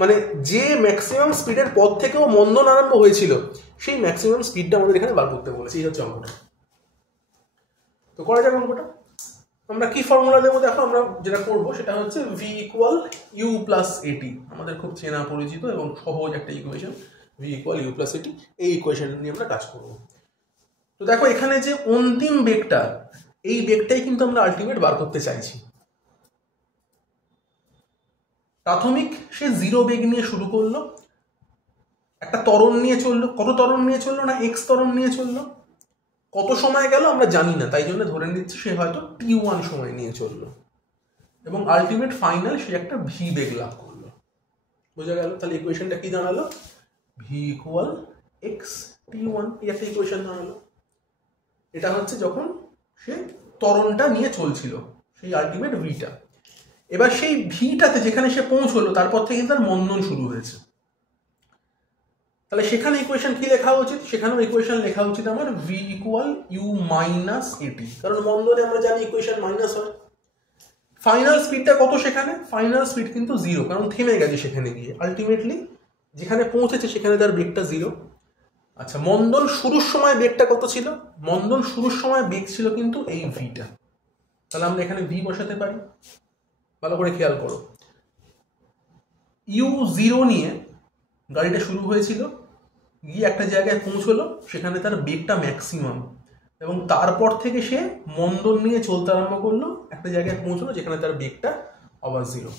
মানে যে ম্যাক্সিমাম স্পিডের পর থেকেও মন্দন আরম্ভ হয়েছিল সেই ম্যাক্সিমাম স্পিডটা আমাদের এখানে বার করতে বলেছে। এই হচ্ছে অঙ্কটা। তো করা যাক অঙ্কটা। আমরা কি ফর্মুলা দেবো দেখো, আমরা যেটা করবো সেটা হচ্ছে v = u + at, আমাদের খুব চেনা পরিচিত এবং সহজ একটা ইকুয়েশন, v = u + at। এই ইকুয়েশন নিয়ে আমরা কাজ করবো। তো দেখো এখানে যে অন্তিম বেগটা, এই বেগটাই কিন্তু আমরা আলটিমেট বার করতে চাইছি। প্রাথমিক সে 0 বেগ নিয়ে শুরু করলো, একটা ত্বরণ নিয়ে চললো, কত ত্বরণ নিয়ে চললো না x ত্বরণ নিয়ে চললো, কত সময় গেল আমরা জানি না, তাই জন্য ধরে নিচ্ছি সে হয়তো t1 সময় নিয়ে চললো, এবং আলটিমেট ফাইনাল সে একটা v বেগ লাভ করলো। বোঝা গেল? তাহলে ইকুয়েশনটা কি দাঁড়ালো, v = x t1, এই একটা ইকুয়েশন দাঁড়ালো। এটা হচ্ছে যখন সে ত্বরণটা নিয়ে চলছিল, সেই আলটিমেট ভিটা। এবার সেই ভিটাতে যেখানে সে পৌঁছলো তারপর থেকে তার মন্দন শুরু হয়েছে। তাহলে সেখানে ইকুয়েশন কি লেখা উচিত, সেখানেও ইকুয়েশন লেখা উচিত আমার v = u - at, কারণ মন্দনে আমরা জানি ইকুয়েশন মাইনাস হয়। ফাইনাল স্পিডটা কত সেখানে, ফাইনাল স্পিড কিন্তু 0, কারণ থেমে গেছে সেখানে গিয়ে, আলটিমেটলি যেখানে পৌঁছেছে সেখানে তার বেগটা 0। আচ্ছা, মন্দন শুরুর সময় বেগটা কত ছিল, মন্দন শুরুর সময় বেগ ছিল কিন্তু এই ভিটা। তাহলে আমরা এখানে v বসাতে পারি। ভালো করে খেয়াল করো, u0 নিয়ে গাড়িটা শুরু হয়েছিল, গিয়ে একটা জায়গায় পৌঁছলো, সেখানে তার বেগটা ম্যাক্সিমাম, এবং তারপর থেকে সে মন্দন নিয়ে চলতে আরম্ভ করলো, একটা জায়গায় পৌঁছলো যেখানে তার বেগটা আবার 0।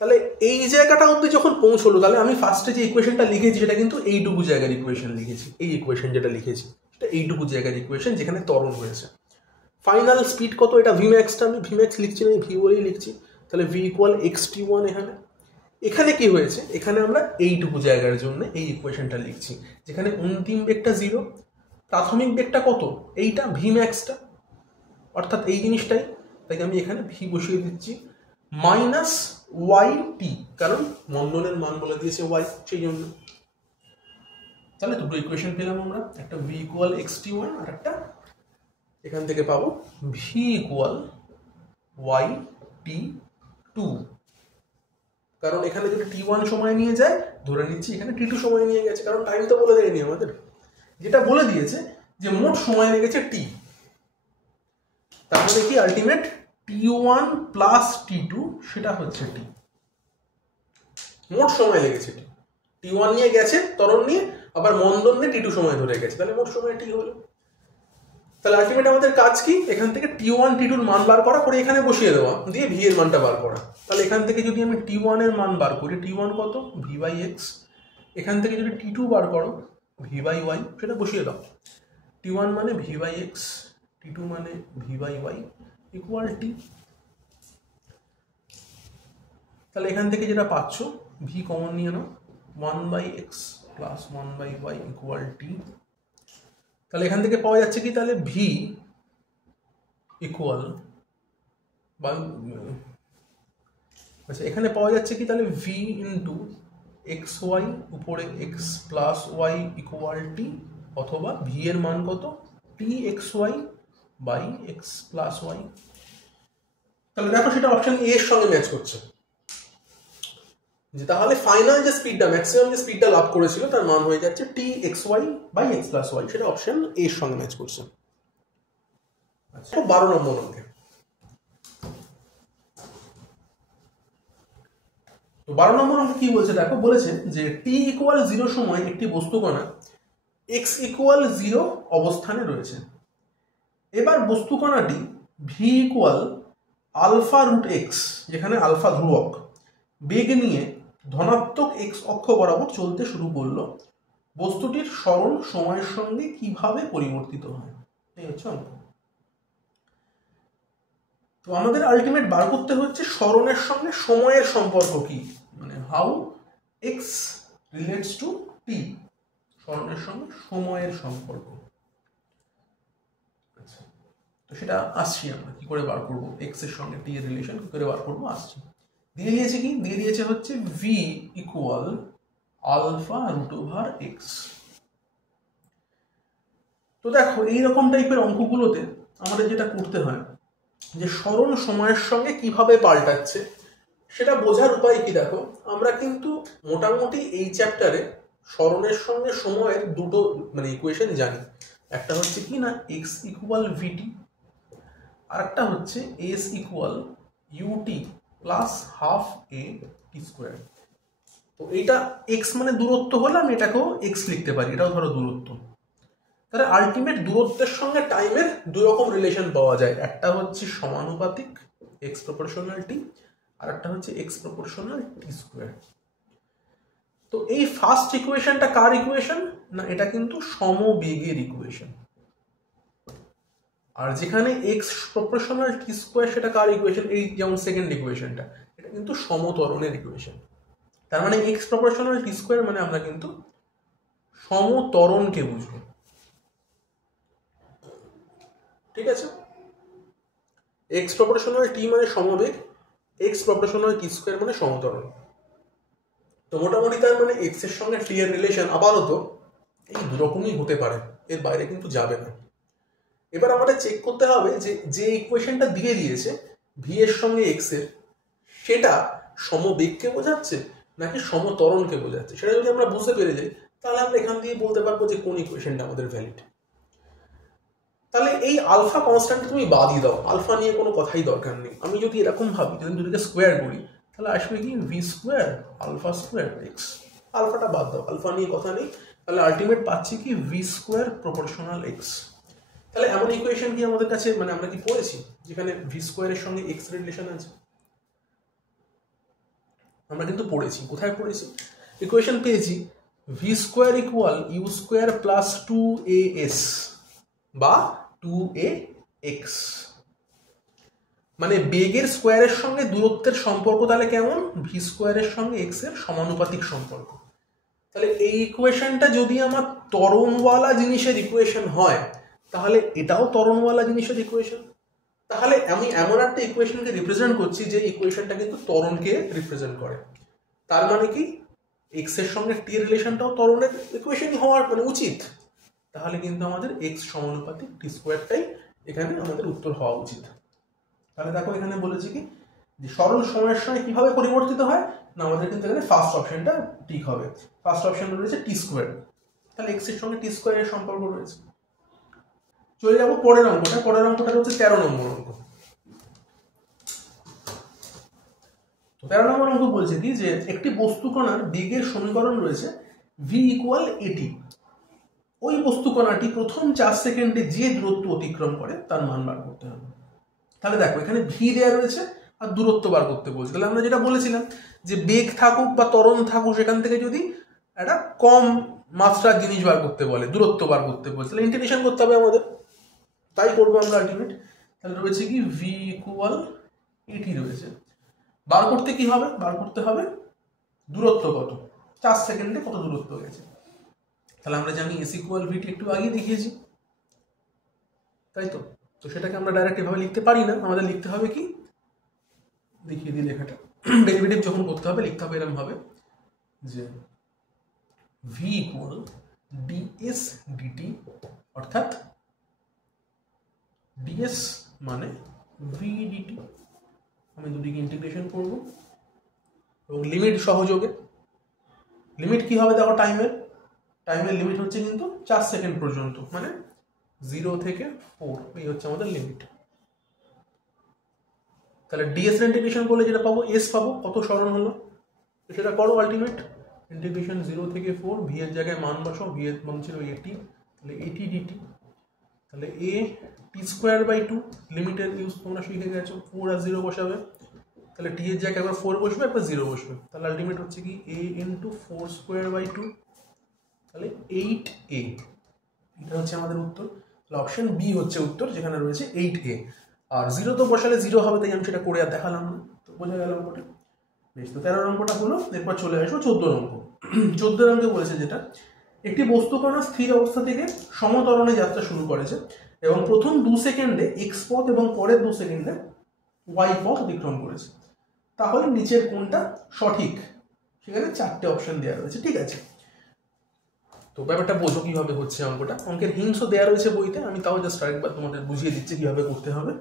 তাহলে এই জায়গাটা অবধি যখন পৌঁছলো, তাহলে আমি ফার্স্টে যে ইকুয়েশনটা লিখেছি সেটা কিন্তু এইটুকু জায়গার ইকুয়েশন লিখেছি। এই ইকুয়েশন যেটা লিখেছি সেটা এইটুকু জায়গার ইকুয়েশন যেখানে ত্বরণ হয়েছে। ফাইনাল স্পিড কত, এটা ভিম্যাক্সটা আমি ভিম্যাক্স লিখছি না, ভি বলেই লিখছি। তাহলে v = xt1। এখানে কি হয়েছে, এখানে আমরা এইটুকু জায়গার জন্য এই ইকুয়েশনটা লিখছি, যেখানে অন্তিম বেগটা 0, প্রাথমিক বেগটা কত, এইটা ভিম্যাক্সটা, অর্থাৎ এই জিনিসটাই। তাই আমি এখানে ভি বসিয়ে দিচ্ছি -yt, কারণ মন্দনের মান বলে দিয়েছে y, সেই জন্য। তাহলে দুটো ইকুয়েশন পেলাম আমরা, একটা v = xt1 আর একটা এখান থেকে পাবো v = yt2, কারণ এখানে যদি t1 সময় নিয়ে যায়, ধরে নিচ্ছি এখানে t2 সময় নিয়ে গেছে, কারণ টাইম তো বলে দেয়নি আমাদের, যেটা বলে দিয়েছে যে মোট সময় লেগেছে t। তাহলে কি আলটিমেট t1 + t2 সেটা হচ্ছে t, মোট সময় লেগেছে t। t1 নিয়ে গেছে ত্বরণ নিয়ে, আবার মন্দন নিয়ে t2 সময় ধরে গেছে, তাহলে মোট সময় t হলো। তাহলে আলটিমেট আমাদের কাজ কি, এখান থেকে t1 t2 এর মান বার করা, করে এখানে বসিয়ে দেওয়া, দিয়ে v এর মানটা বার করা। তাহলে এখান থেকে যদি আমি t1 এর মান বার করি, t1 কত, v/x, এখান থেকে যদি t2 বার করো v/y, সেটা বসিয়ে দাও। t1 মানে v/x, t2 মানে v/y = t। তাহলে এখান থেকে যেটা পাচ্ছ, v কমন নিয়ে নাও, 1/x + 1/y = t। তাহলে এখান থেকে পাওয়া যাচ্ছে কি, তাহলে v আচ্ছা, এখানে পাওয়া যাচ্ছে কি তাহলে ভি ইন্টু এক্স ওয়াই উপরে X plus Y equal T, অথবা ভি এর মান কত, T X Y by X plus Y. তাহলে দেখো সেটা অপশন এ এর সঙ্গে ম্যাচ করছে, যে তাহলে ফাইনাল যে স্পিডটা, ম্যাক্সিমাম যে স্পিডটা লাভ করেছিল তার মান হয়ে যাচ্ছে T X Y by X plus Y, সেটা অপশন এ এর সঙ্গে ম্যাচ করছে। আচ্ছা, 12 নম্বর অঙ্কে। তো 12 নম্বর অঙ্কে কি বলছে দেখো, বলেছে যে টি ইকুয়াল 0 সময় একটি বস্তুকণা এক্স ইকুয়াল 0 অবস্থানে রয়েছে। এবার বস্তুকণাটি V equal alpha root X, যেখানে আলফা ধ্রুবক, বেগ নিয়ে ধনাত্মক এক্স অক্ষ বরাবর চলতে শুরু করলো। বস্তুটির সরণ সময়ের সঙ্গে কিভাবে পরিবর্তিত হয়, এই হচ্ছে অঙ্ক। তো আমাদের আলটিমেট বার করতে হচ্ছে সরণের সঙ্গে সময়ের সম্পর্ক কি, মানে হাউ এক্স রিলেটস টু টি, সরণের সঙ্গে সময়ের সম্পর্ক। আচ্ছা, তো সেটা আসছি আমরা কি করে বার করবো, এক্স এর সঙ্গে টি এর রিলেশন কি করে বার করবো আসছি। দিয়ে দিয়েছে কি, দিয়ে দিয়েছে হচ্ছে v equal alpha root over x. তো দেখো এইরকম টাইপের অঙ্কগুলোতে আমাদের যেটা করতে হয়, যে সরণ সময়ের সঙ্গে কিভাবে পাল্টাচ্ছে সেটা বোঝার উপায় কি, দেখো আমরা কিন্তু মোটামুটি এই চ্যাপ্টারে সরণের সঙ্গে সময়ের দুটো মানে ইকুয়েশন জানি। একটা হচ্ছে কি না এক্স ইকুয়াল ভিটি, আর একটা হচ্ছে S equal UT plus half A T square. তো এইটা এক্স মানে দূরত্ব হলে আমি এটাকেও এক্স লিখতে পারি, এটাও ধরো দূরত্ব। তাহলে আলটিমেট দূরত্বের সঙ্গে টাইমের দুই রকম রিলেশন পাওয়া যায়, একটা হচ্ছে সমানুপাতিক এক্স প্রপোর্শনাল টি, আর একটা হচ্ছে এক্স প্রপোর্শনাল টি স্কোয়ার। তো এই ফার্স্ট ইকুয়েশনটা কার ইকুয়েশন না, এটা কিন্তু সমবেগের ইকুয়েশন। আর যেখানে এক্স প্রপোর্শনাল টি স্কোয়ার সেটা কার ইকুয়েশন, এই যেমন সেকেন্ড ইকুয়েশনটা, এটা কিন্তু সমত্বরণের ইকুয়েশন। তার মানে এক্স প্রপোর্শনাল টি স্কোয়ার মানে আমরা কিন্তু সমত্বরণকে বুঝবো, ঠিক আছে। এক্স প্রপোর্শনাল টি মানে সমবেগ, এক্স প্রপোর্শনাল টি স্কোয়ার মানে সমত্বরণ। তো মোটামুটি তার মানে এক্স এর সঙ্গে টি এর রিলেশন আপাতত এই দুরকমই হতে পারে, এর বাইরে কিন্তু যাবে না। এবার আমাদের চেক করতে হবে যে যে ইকুয়েশনটা দিয়ে দিয়েছে ভি এর সঙ্গে এক্স এর, সেটা সমবেগকে বোঝাচ্ছে নাকি সমত্বরণকে বোঝাচ্ছে। সেটা যদি আমরা বুঝতে পেরে যাই তাহলে আমরা এখান দিয়ে বলতে পারবো যে কোন ইকুয়েশনটা আমাদের ভ্যালিড। তাহলে এই আলফা কনস্ট্যান্ট তুমি বাদই দাও, আলফা নিয়ে কোনো কথাই দরকার নেই। আমি যদি এরকম ভাবি, যদি দুটোকে স্কোয়ার করি তাহলে আসবে কি V square alpha square X, আলফাটা বাদ দাও, আলফা নিয়ে কথা নেই। তাহলে আলটিমেট পাচ্ছি কি ভি স্কোয়ার প্রপোর্শনাল এক্স। তাহলে এমন ইকুয়েশন কি আমাদের কাছে মানে আমরা কি পড়েছি যেখানে ভি স্কোয়ারের সঙ্গে এক্স রিলেশন আছে? আমরা কিন্তু পড়েছি, কোথায় পড়েছি? ইকুয়েশন পেয়েছি v square equal u square plus 2as বা 2ax, মানে বেগের স্কোয়ারের সঙ্গে দূরত্বের সম্পর্ক তাহলে কেমন, ভি স্কোয়ারের সঙ্গে এক্স এর সমানুপাতিক সম্পর্ক। তাহলে এই ইকুয়েশনটা যদি আমার ত্বরণওয়ালা জিনিসের ইকুয়েশন হয় তাহলে এটাও ত্বরণওয়ালা জিনিসের ইকুয়েশন। তাহলে আমি এমন একটা ইকুয়েশনকে রিপ্রেজেন্ট করছি যে ইকুয়েশনটা কিন্তু ত্বরণকে রিপ্রেজেন্ট করে। তার মানে কি এক্স এর সঙ্গে টি এর রিলেশনটাও ত্বরণের ইকুয়েশনই হওয়ার মানে উচিত। তাহলে কিন্তু আমাদের এক্স সমানুপাতিক টি স্কোয়ারটাই এখানে আমাদের উত্তর হওয়া উচিত। তাহলে দেখো এখানে বলেছি কি যে সরল সময়ের সঙ্গে কিভাবে পরিবর্তিত হয় না, আমাদের কিন্তু এখানে ফার্স্ট অপশনটা ঠিক হবে। ফার্স্ট অপশন রয়েছে টি স্কোয়ার, তাহলে এক্স এর সঙ্গে টি স্কোয়ারের সম্পর্ক রয়েছে। চলে যাবো পরের অঙ্কটা। পরের অঙ্কটা হচ্ছে 13 নম্বর অঙ্ক। তো 13 নম্বর অঙ্ক বলছে কি যে একটি বস্তুকণার বেগের সমীকরণ রয়েছে ভি ইকুয়াল এটি। ওই বস্তুকণাটি প্রথম 4 সেকেন্ডে যে দূরত্ব অতিক্রম করে তার মান বার করতে হবে। তাহলে দেখো এখানে ভি দেওয়া রয়েছে আর দূরত্ব বার করতে বলছে। তাহলে আমরা যেটা বলেছিলাম যে বেগ থাকুক বা ত্বরণ থাকুক, সেখান থেকে যদি একটা কম মাত্রার জিনিস বার করতে বলে, দূরত্ব বার করতে বলছে, তাহলে ইন্টিগ্রেশন করতে হবে আমাদের। তাই করবো আমরা আলটিমেট। তাহলে রয়েছে কি ভি ইকুয়াল এটি রয়েছে। বার করতে কি হবে, বার করতে হবে দূরত্ব কত, 4 সেকেন্ডে কত দূরত্ব গেছে। তাহলে আমরা জানি এস ইকুয়াল ভিটি, একটু আগে দেখিয়েছি, তাই তো। তো সেটাকে আমরা ডাইরেক্ট এভাবে লিখতে পারি না, আমাদের লিখতে হবে কি, দেখিয়ে দিই লেখাটা। ডেরিভেটিভ যখন করতে হবে লিখতে হবে এরকম ভাবে যে v ইকুয়াল ds dt, অর্থাৎ ds মানে v dt। আমি দুটিকে ইন্টিগ্রেশন করব এবং লিমিট সহযোগে। লিমিট কি হবে দেখো, টাইমের লিমিট হচ্ছে কিন্তু 4 সেকেন্ড পর্যন্ত, মানে 0 থেকে 4, এই হচ্ছে আমাদের লিমিট। তাহলে ds এর ইন্টিগ্রেশন করলে যেটা পাবো s পাবো, কত সরল হলো তো সেটা করো। আলটিমেট ইন্টিগ্রেশন 0 থেকে 4, v এর জায়গায় মান বসাও, v এর মান ছিল 80, তাহলে 80 dt, তাহলে a t²/2 লিমিটের ইউজ তোমরা শিখে গেছো, 4 আর 0 বসাবে, তাহলে t এর জায়গায় একবার 4 বসবে একবার 0 বসবে, তাহলে আলটিমেট হচ্ছে কি a × 4²/2, তাহলে 8a। এটা হচ্ছে আমাদের উত্তর। তাহলে অপশন বি হচ্ছে উত্তর, যেখানে রয়েছে 8a। আর 0 তো বসালে 0 হবে, তাই আমি সেটা করে আর দেখালাম না, তো বোঝা গেল অঙ্কটা। বেশ, তো 13 অঙ্কটা হলো। এরপর চলে আসবো 14 অঙ্ক। 14 অঙ্কে বলেছে যেটা, একটি বস্তুকণা স্থির অবস্থা থেকে সমত্বরণে যাত্রা শুরু করেছে এবং প্রথম 2 সেকেন্ডে x পথ এবং পরের 2 সেকেন্ডে y পথ অতিক্রম করেছে, তাহলে নিচের কোনটা সঠিক? সেখানে 4টে অপশন দেওয়া রয়েছে, ঠিক আছে। তো ব্যাপারটা বোঝো কিভাবে হচ্ছে অঙ্কটা। অঙ্কের হিংসও দেওয়া রয়েছে বইতে, আমি তাও জাস্ট আরেকবার তোমাদের বুঝিয়ে দিচ্ছি কিভাবে করতে হবে।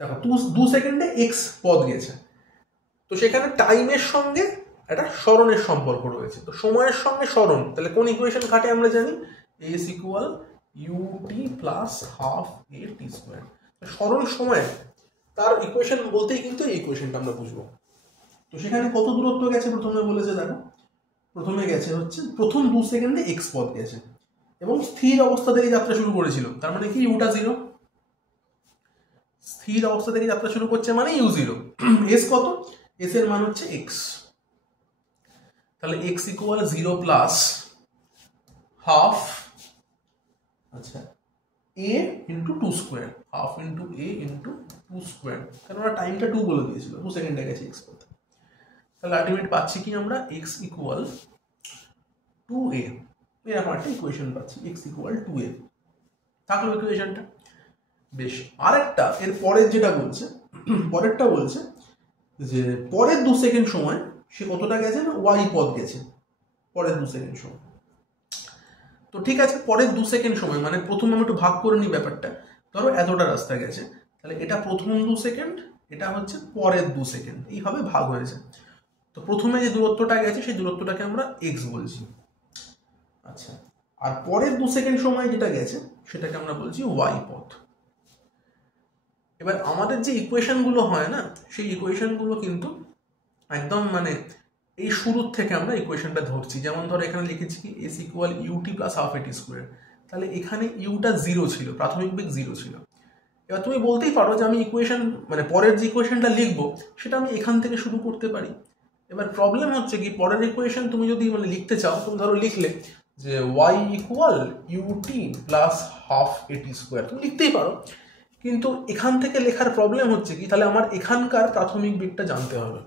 দেখো 2 সেকেন্ডে x পথ গেছে, তো সেখানে টাইমের সঙ্গে একটা সরণের সম্পর্ক রয়েছে, তো সময়ের সঙ্গে সরণ, তাহলে কোন ইকুয়েশন খাটে আমরা জানি, s equal ut plus half a t²। সরণ সময় তার ইকুয়েশন বলতেই কিন্তু এই ইকুয়েশনটা আমরা বুঝবো। তো সেখানে কত দূরত্ব গেছে প্রথমে বলেছে, দেখো প্রথমে গেছে হচ্ছে প্রথম 2 সেকেন্ডে x পথ গেছে এবং স্থির অবস্থা থেকে যাত্রা শুরু করেছিল, তার মানে কি ইউটা 0, স্থির অবস্থা থেকে যাত্রা শুরু করছে মানে u0। s কত, s এর মান হচ্ছে x, তাহলে x ইকুয়াল 0 প্লাস হাফ, আচ্ছা a into 2², half into a into 2², কারণ ওরা টাইমটা 2 বলে দিয়েছিল, 2 সেকেন্ডে গেছে x পথ। তাহলে আলটিমেট পাচ্ছি কি আমরা, x ইকুয়াল 2a, এরকম একটা ইকুয়েশন পাচ্ছি, x ইকুয়াল 2a থাকলো ইকুয়েশনটা। বেশ, আরেকটা এর পরের যেটা বলছে, পরেরটা বলছে যে পরের 2 সেকেন্ড সময় সে কতটা গেছে না, y পথ গেছে পরের 2 সেকেন্ড সময়। তো ঠিক আছে, পরের 2 সেকেন্ড সময় মানে প্রথম আমি একটু ভাগ করে নিই ব্যাপারটা, ধরো এতটা রাস্তা গেছে, তাহলে এটা প্রথম 2 সেকেন্ড, এটা হচ্ছে পরের 2 সেকেন্ড, এইভাবে ভাগ হয়েছে। তো প্রথমে যে দূরত্বটা গেছে সেই দূরত্বটাকে আমরা x বলছি, আচ্ছা, আর পরের 2 সেকেন্ড সময় যেটা গেছে সেটাকে আমরা বলছি y পথ। এবার আমাদের যে ইকুয়েশনগুলো হয় না, সেই ইকুয়েশনগুলো কিন্তু একদম মানে এই শুরুর থেকে আমরা ইকুয়েশনটা ধরছি। যেমন ধর এখানে লিখেছি কি s equal ut plus half a t², তাহলে এখানে ইউটা 0 ছিল, প্রাথমিক বেগ 0 ছিল। এবার তুমি বলতেই পারো যে আমি ইকুয়েশন মানে পরের যে ইকুয়েশনটা লিখবো সেটা আমি এখান থেকে শুরু করতে পারি। এবার প্রবলেম হচ্ছে কি, পরের ইকুয়েশন তুমি যদি মানে লিখতে চাও, তুমি ধরো লিখলে যে y equal ut plus half a t², তুমি লিখতেই পারো, কিন্তু এখান থেকে লেখার প্রবলেম হচ্ছে কি, তাহলে আমার এখানকার প্রাথমিক বেগটা জানতে হবে।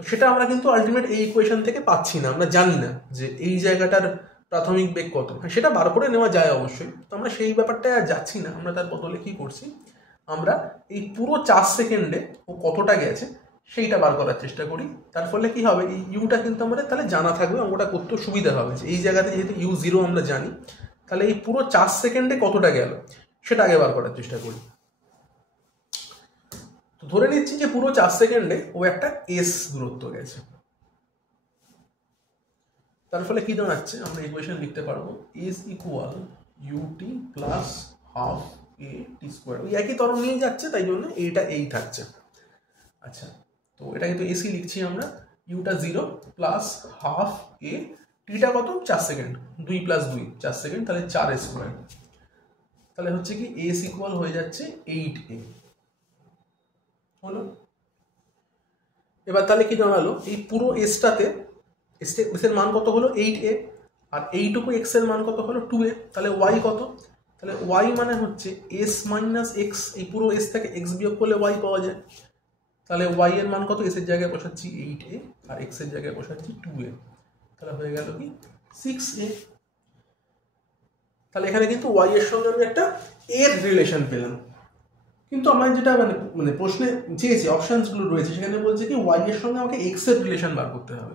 তো সেটা আমরা কিন্তু আলটিমেট এই ইকুয়েশন থেকে পাচ্ছি না, আমরা জানি না যে এই জায়গাটার প্রাথমিক বেগ কত। সেটা বার করে নেওয়া যায় অবশ্যই, তো আমরা সেই ব্যাপারটা আর যাচ্ছি না। আমরা তার বদলে কি করছি, আমরা এই পুরো 4 সেকেন্ডে ও কতটা গেছে সেইটা বার করার চেষ্টা করি। তার ফলে কি হবে, এই ইউটা কিন্তু আমাদের তাহলে জানা থাকবে, অঙ্কটা করতে সুবিধা হবে। যে এই জায়গাতে যেহেতু u0 আমরা জানি, তাহলে এই পুরো 4 সেকেন্ডে কতটা গেল সেটা আগে বার করার চেষ্টা করি। তো ধরে নিচ্ছি যে পুরো 4 সেকেন্ডে ও একটা s দূরত্ব গেছে, তার ফলে কি দাঁড়াচ্ছে, আমরা ইকুয়েশন লিখতে পারবো s equal ut plus half a t², ওই একই তরঙ্গ নিয়ে যাচ্ছে, তাই জন্য এইটা এই থাকছে। আচ্ছা, তো এটা কিন্তু এসি লিখছি আমরা, ইউটা 0 প্লাস হাফ a, টিটা কত 4 সেকেন্ড, 2 প্লাস 2 4 সেকেন্ড, তাহলে 4a², তাহলে হচ্ছে কি s ইকুয়াল হয়ে যাচ্ছে 8a হলো। এবার তাহলে কি দাঁড়ালো, এই পুরো এসটাতে এস এর মান কত হলো 8a, আর এইটুকু x এর মান কত হলো 2a, তাহলে y কত, তাহলে y মানে হচ্ছে s মাইনাস x, এই পুরো s থেকে x বিয়োগ করলে y পাওয়া যায়। তাহলে y এর মান কত, s এর জায়গায় বসাচ্ছি 8a আর x এর জায়গায় বসাচ্ছি 2a, তাহলে হয়ে গেল কি 6a। তাহলে এখানে কিন্তু y এর সঙ্গে আমি একটা এর রিলেশন পেলাম। কিন্তু আমার যেটা মানে প্রশ্নে চেয়েছে অপশানসগুলো রয়েছে সেখানে বলছে কি ওয়াই এর সঙ্গে আমাকে এক্স এর রিলেশন বার করতে হবে।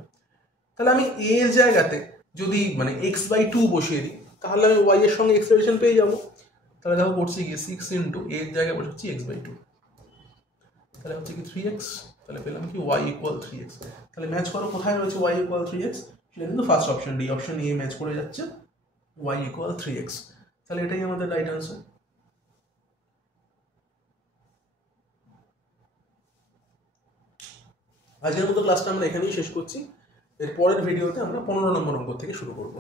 তাহলে আমি এ এর জায়গাতে যদি মানে এক্স বাই টু বসিয়ে দিই তাহলে আমি ওয়াই এর সঙ্গে এক্স রিলেশন পেয়ে যাবো। তাহলে দেখো করছি গিয়ে 6 ইন্টু এর জায়গায় বসাচ্ছি এক্স বাই টু, তাহলে হচ্ছে কি 3x, তাহলে পেলাম কি y ইকুয়াল 3x। তাহলে ম্যাচ করো কোথায় রয়েছে y ইকুয়াল 3x, সেটা কিন্তু first option D, option A match করে যাচ্ছে y ইকুয়াল 3x। তাহলে এটাই আমাদের রাইট আনসার। আজকের মতো ক্লাসটা আমরা এখানেই শেষ করছি। এর পরের ভিডিওতে আমরা 15 নম্বর অঙ্ক থেকে শুরু করবো।